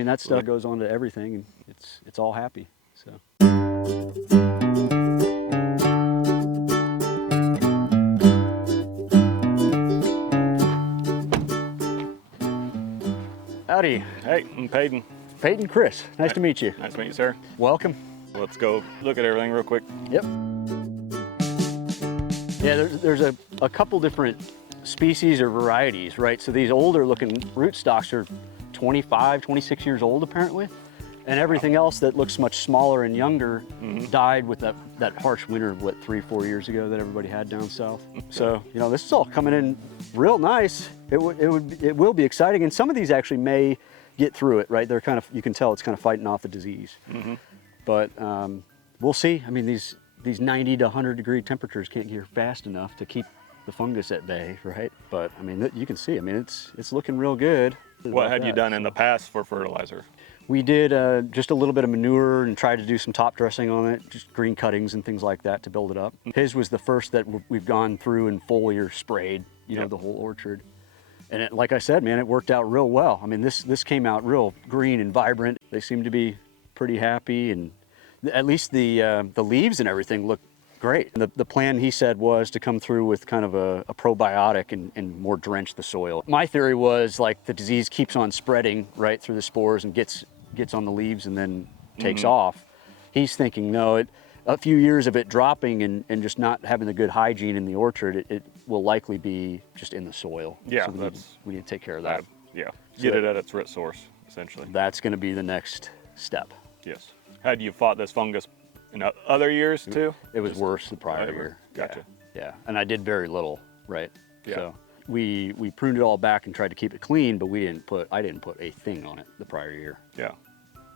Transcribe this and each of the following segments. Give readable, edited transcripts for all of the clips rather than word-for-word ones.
mean, that stuff goes on to everything, and it's all happy, so. Howdy. Hey, I'm Peyton. Peyton, Chris, nice to meet you. Nice to meet you, sir. Welcome. Let's go look at everything real quick. Yep. Yeah, there's a couple different species or varieties, right? So these older looking rootstocks are 25, 26 years old apparently. And everything else that looks much smaller and younger died with that harsh winter of what, 3-4 years ago that everybody had down south. So, you know, this is all coming in real nice. It will be exciting. And some of these actually may get through it, right? They're kind of, you can tell it's kind of fighting off the disease. But we'll see. I mean, these 90 to 100 degree temperatures can't get here fast enough to keep the fungus at bay, right? But I mean, you can see, I mean, it's looking real good. What had you done in the past for fertilizer? We did just a little bit of manure and tried to do some top dressing on it, just green cuttings and things like that to build it up. His was the first that we've gone through and foliar sprayed, you know, the whole orchard. And it, like I said, man, it worked out real well. I mean, this came out real green and vibrant. They seem to be pretty happy, and at least the leaves and everything look great. The plan, he said, was to come through with kind of a probiotic and more drench the soil. My theory was like the disease keeps on spreading right through the spores and gets on the leaves and then takes off. He's thinking, no, a few years of it dropping and just not having the good hygiene in the orchard, it will likely be just in the soil. Yeah, so we need to take care of that. Yeah, get it at its root source, essentially. That's going to be the next step. Yes. Had you fought this fungus in other years too? It was worse the prior year. Gotcha. Yeah, and I did very little, right? Yeah. So we pruned it all back and tried to keep it clean, but I didn't put a thing on it the prior year. Yeah.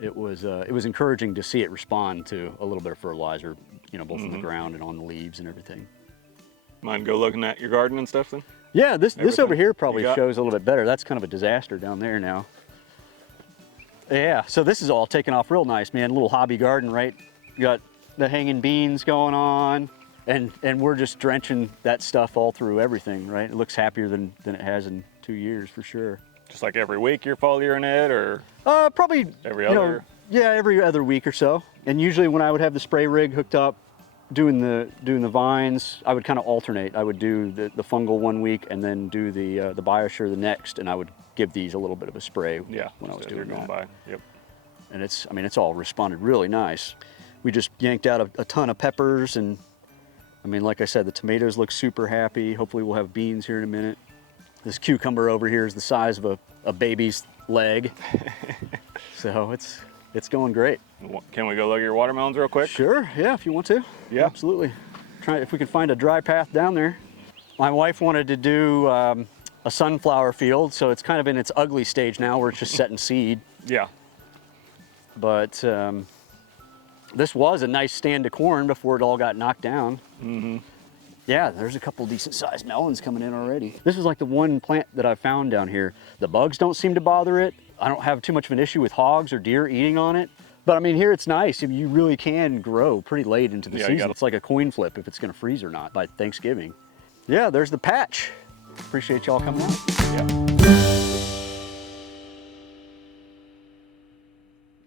It was encouraging to see it respond to a little bit of fertilizer, you know, both in the ground and on the leaves and everything. Mind go looking at your garden and stuff then? Yeah, this over here probably shows a little bit better. That's kind of a disaster down there now. Yeah, so this is all taken off real nice, man. A little hobby garden, right? You got the hanging beans going on, and we're just drenching that stuff all through everything, right? It looks happier than it has in 2 years for sure. Just like every week you're foliaring it, or? Probably every other? Yeah, every other week or so. And usually when I would have the spray rig hooked up, doing the vines, I would kind of alternate. I would do the fungal one week and then do the BioSure the next, and I would give these a little bit of a spray when I was doing that. By. Yep. And it's all responded really nice. We just yanked out a ton of peppers, and I mean, like I said, the tomatoes look super happy. Hopefully we'll have beans here in a minute. This cucumber over here is the size of a baby's leg. So it's going great. Can we go look at your watermelons real quick? Sure, yeah, if you want to. Yeah. Absolutely. Try if we can find a dry path down there. My wife wanted to do a sunflower field, so it's kind of in its ugly stage now where it's just setting seed. Yeah. But this was a nice stand of corn before it all got knocked down. Yeah, there's a couple decent sized melons coming in already. This is like the one plant that I found down here. The bugs don't seem to bother it. I don't have too much of an issue with hogs or deer eating on it. But I mean, here it's nice. You really can grow pretty late into the season. It's like a coin flip if it's gonna freeze or not by Thanksgiving. Yeah, there's the patch. Appreciate y'all coming out. Yeah.